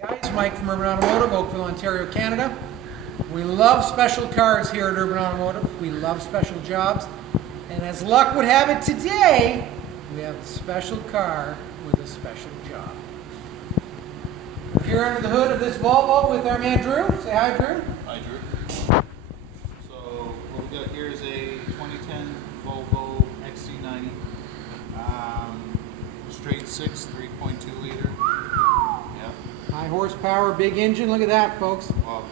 Guys, Mike from Urban Automotive, Oakville, Ontario, Canada. We love special cars here at Urban Automotive. We love special jobs. And as luck would have it today, we have a special car with a special job. If you're under the hood of this Volvo with our man Drew, say hi, Drew. Hi, Drew. So what we got here is a 2010 Volvo XC90, straight six, 3.2 liter. Yeah. High horsepower, big engine. Look at that, folks. Well,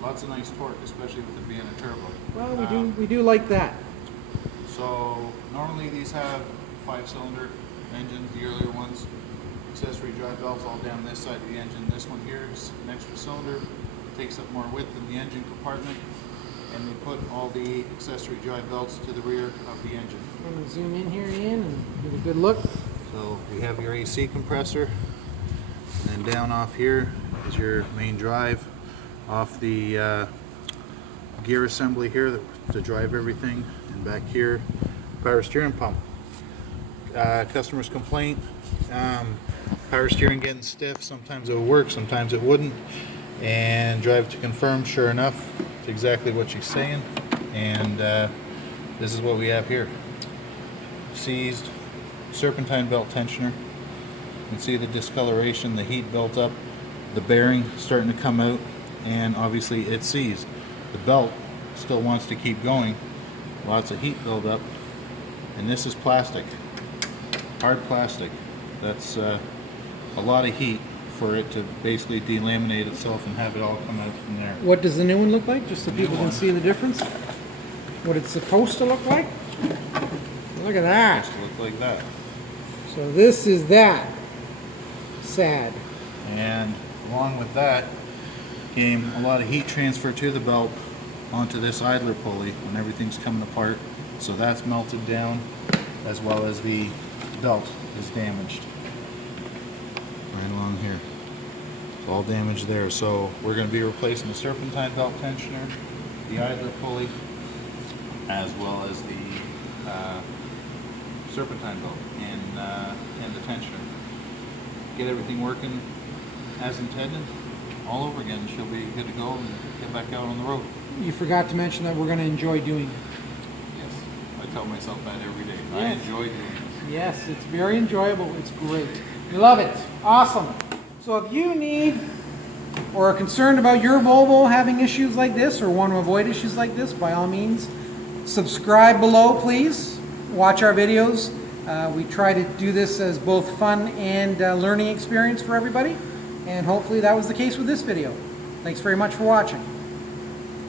lots of nice torque, especially with it being a turbo. Well, we do like that. So normally these have 5-cylinder engines, the earlier ones. Accessory drive belts all down this side of the engine. This one here is an extra cylinder, takes up more width in the engine compartment, and they put all the accessory drive belts to the rear of the engine. I'm going to zoom in here, Ian, and give a good look. So we have your AC compressor, and then down off here is your main drive, off the gear assembly here to drive everything, and back here, power steering pump. Customer's complaint, power steering getting stiff. Sometimes it would work, sometimes it wouldn't. And drive to confirm, sure enough, it's exactly what she's saying. And this is what we have here. Seized Serpentine belt tensioner. You can see the discoloration, the heat built up, the bearing starting to come out, and obviously it's seized. The belt still wants to keep going. Lots of heat build up, and this is plastic, hard plastic. That's a lot of heat for it to basically delaminate itself and have it all come out from there. What does the new one look like, just so people can see the difference? What it's supposed to look like? Look at that. It's supposed to look like that. So this is that. Sad. And along with that came a lot of heat transfer to the belt onto this idler pulley when everything's coming apart. So that's melted down, as well as the belt is damaged. Right along here. It's all damaged there. So we're going to be replacing the Serpentine belt tensioner, the idler pulley, as well as the Serpentine belt and the tensioner. Get everything working as intended all over again. She'll be good to go and get back out on the road. You forgot to mention that we're going to enjoy doing it. Yes, I tell myself that every day. Yes. I enjoy doing this. Yes, it's very enjoyable. It's great. We love it. Awesome. So if you need or are concerned about your Volvo having issues like this or want to avoid issues like this, by all means, subscribe below, please. Watch our videos. We try to do this as both fun and learning experience for everybody. And hopefully that was the case with this video. Thanks very much for watching.